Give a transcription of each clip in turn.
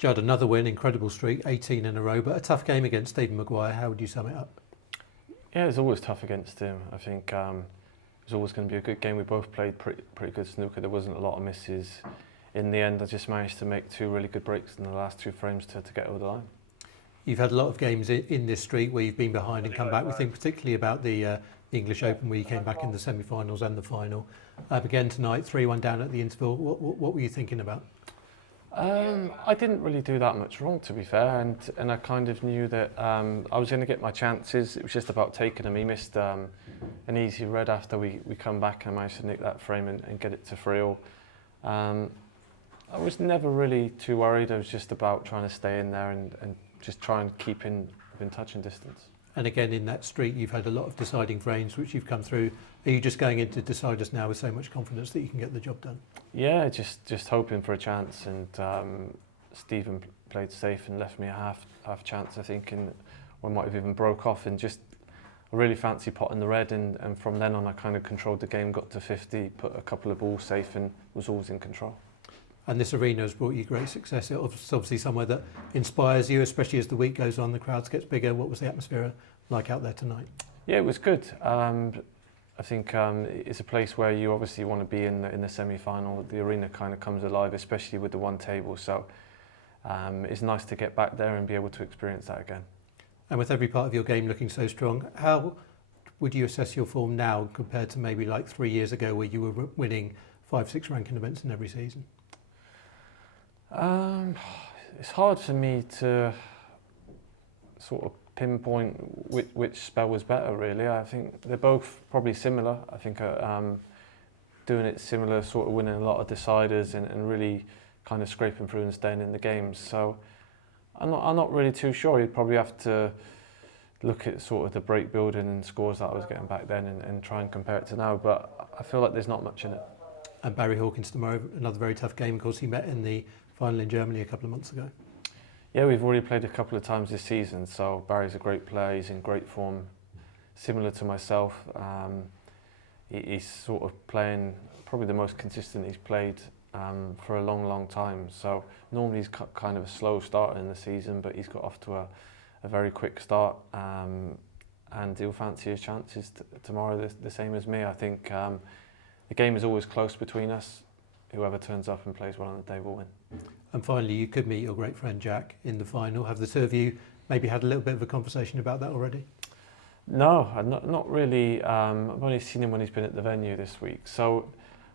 Judd, another win, incredible streak, 18 in a row, but a tough game against Stephen Maguire. How would you sum it up? Yeah, it's always tough against him. I think it was always going to be a good game. We both played pretty good snooker. There wasn't a lot of misses. In the end, I just managed to make 2 really good breaks in the last 2 frames to get over the line. You've had a lot of games in this streak where you've been behind and come back. We think particularly about the English Open where you came back in the semi-finals and the final. Again tonight, 3-1 down at the interval. What were you thinking about? I didn't really do that much wrong, to be fair, and I kind of knew that I was going to get my chances. It was just about taking them. He missed an easy red after we come back, and I managed to nick that frame and get it to 3-all. I was never really too worried. I was just about trying to stay in there and just try and keep within touching distance. And again, in that streak, you've had a lot of deciding frames which you've come through. Are you just going into deciders now with so much confidence that you can get the job done? Yeah, just hoping for a chance. And Stephen played safe and left me a half chance, I think, and one might have even broke off. And just a really fancy pot in the red. And from then on, I kind of controlled the game, got to 50, put a couple of balls safe, and was always in control. And this arena has brought you great success. It's obviously somewhere that inspires you, especially as the week goes on, the crowds gets bigger. What was the atmosphere like out there tonight? Yeah, it was good. I think it's a place where you obviously want to be in the semi-final. The arena kind of comes alive, especially with the one table. So it's nice to get back there and be able to experience that again. And with every part of your game looking so strong, how would you assess your form now compared to maybe like 3 years ago where you were winning 5-6 ranking events in every season? It's hard for me to sort of pinpoint which spell was better, really. I think they're both probably similar. I think doing it similar, sort of winning a lot of deciders and really kind of scraping through and staying in the games. So I'm not really too sure. You'd probably have to look at sort of the break building and scores that I was getting back then and try and compare it to now. But I feel like there's not much in it. And Barry Hawkins tomorrow, another very tough game. Of course, he met in the final in Germany a couple of months ago. Yeah, we've already played a couple of times this season, so Barry's a great player, he's in great form, similar to myself. He's sort of playing probably the most consistent he's played for a long time. So normally he's kind of a slow starter in the season, but he's got off to a very quick start, and he'll fancy his chances tomorrow the same as me. I think the game is always close between us. Whoever turns up and plays well on the day will win. And finally, you could meet your great friend Jack in the final. Have the two of you maybe had a little bit of a conversation about that already? No, not really. I've only seen him when he's been at the venue this week. So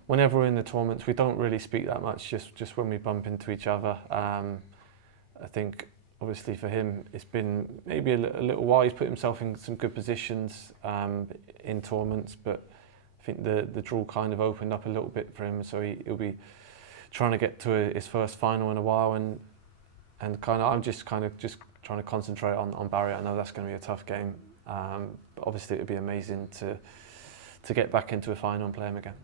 whenever we're in the tournaments, we don't really speak that much, just when we bump into each other. I think obviously for him, it's been maybe a little while. He's put himself in some good positions in tournaments, but I think the draw kind of opened up a little bit for him, so he'll be trying to get to his first final in a while, and I'm just trying to concentrate on Barry. I know that's going to be a tough game, but obviously it would be amazing to get back into a final and play him again.